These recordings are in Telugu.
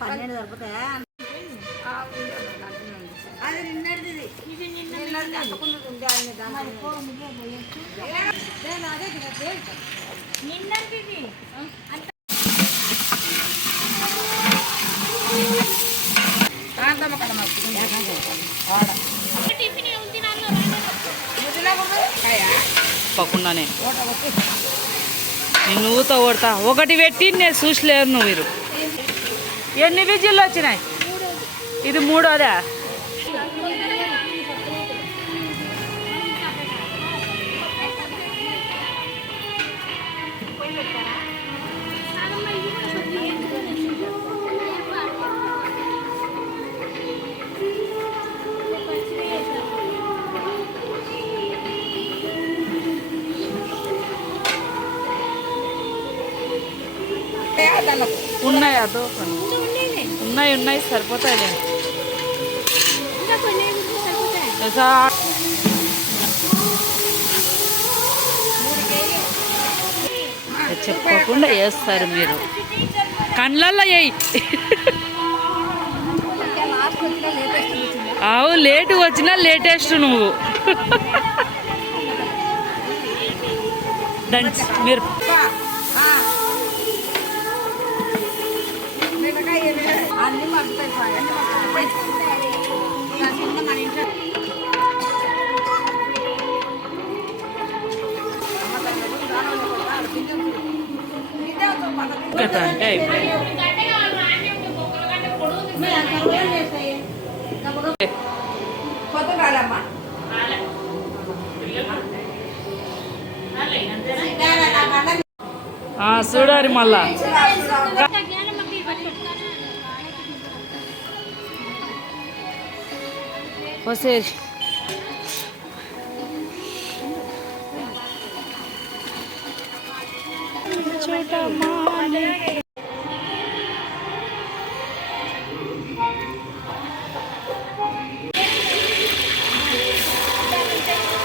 పన్నెండు దొరుకుతాయా అది నిన్నటిది ఇది అదే నిన్నటిది నేను ఊత కొడతా. ఒకటి పెట్టి నేను చూసలేరు నువ్వు మీరు ఎన్ని విజిల్లు వచ్చినాయి ఇది మూడోదా ఉన్నాయి అదో ఉన్నాయి ఉన్నాయి సరిపోతాయి తెలుసా? చెప్పకుండా వేస్తారు మీరు. కండ్లల్లో వేయి అవు లేటు వచ్చినా లేటెస్ట్ నువ్వు. దంచి మీరు. అన్ని చిన్న మన ఇంట్లో అంటే చూడాలి మళ్ళా. వసేది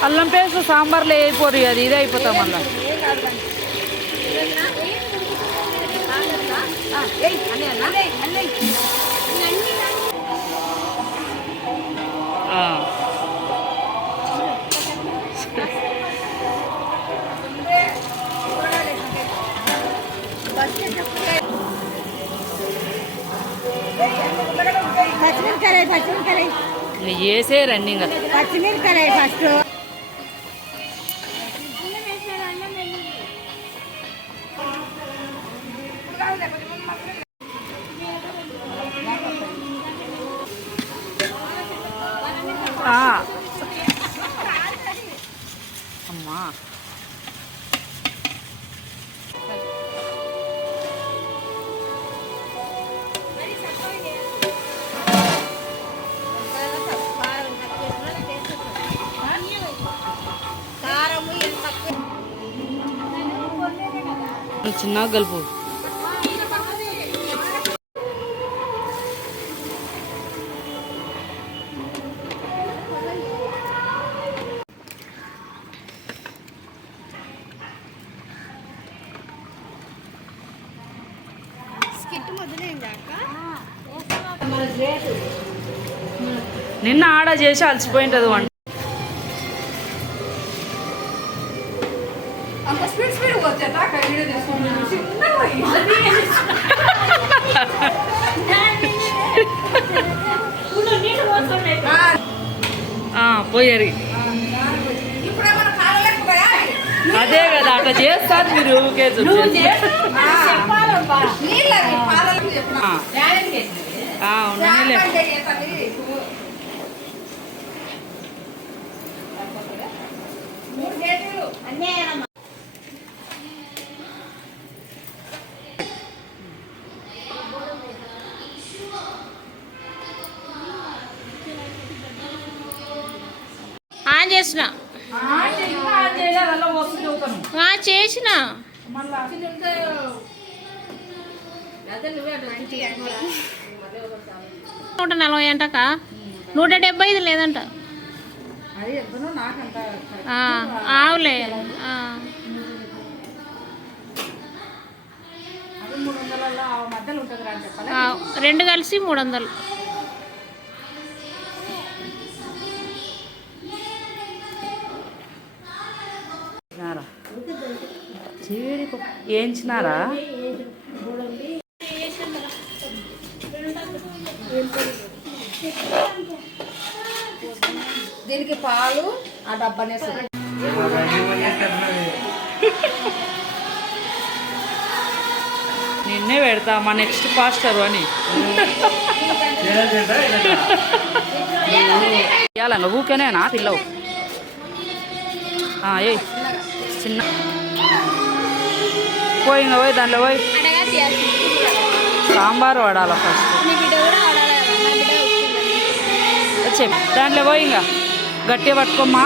అల్లం పేస్ట్ సాంబార్లో వేయిపోరు అది ఇదే అయిపోతాం మళ్ళా పచ్చిమిరకాయ పచ్చిమిరకాయ ఇక వేసే రన్నింగ్. పచ్చిమిరకాయ ఫస్ట్. అమ్మా చిన్నగా గలుపు. నిన్న ఆడ చేసి అలసిపోయింటది వంట. పోయారు. అదే కదా అట్లా చేస్తారు మీరు ఊరికే చూసి. ఆన్ చేసిన. చేసిన. నూట నలభై అంటక? నూట డెబ్బై ఐదు లేదంట. ఆవులే. రెండు కలిసి మూడు వందలు. జీడిపప్పు వేయించినారా దీనికి పాలు ఆ డబ్బానే నిన్నే పెడతా మా నెక్స్ట్ పాస్టర్ అని. ఇవ్వాలంగా ఊకేనేనా పిల్లవు. ఏ చిన్న పోయింగా పోయి దాంట్లో పోయి. సాంబార్ వాడాలి ఫస్ట్ చెప్పి. దాంట్లో పోయి ఇంకా. గట్టిగా పట్టుకోమ్మా.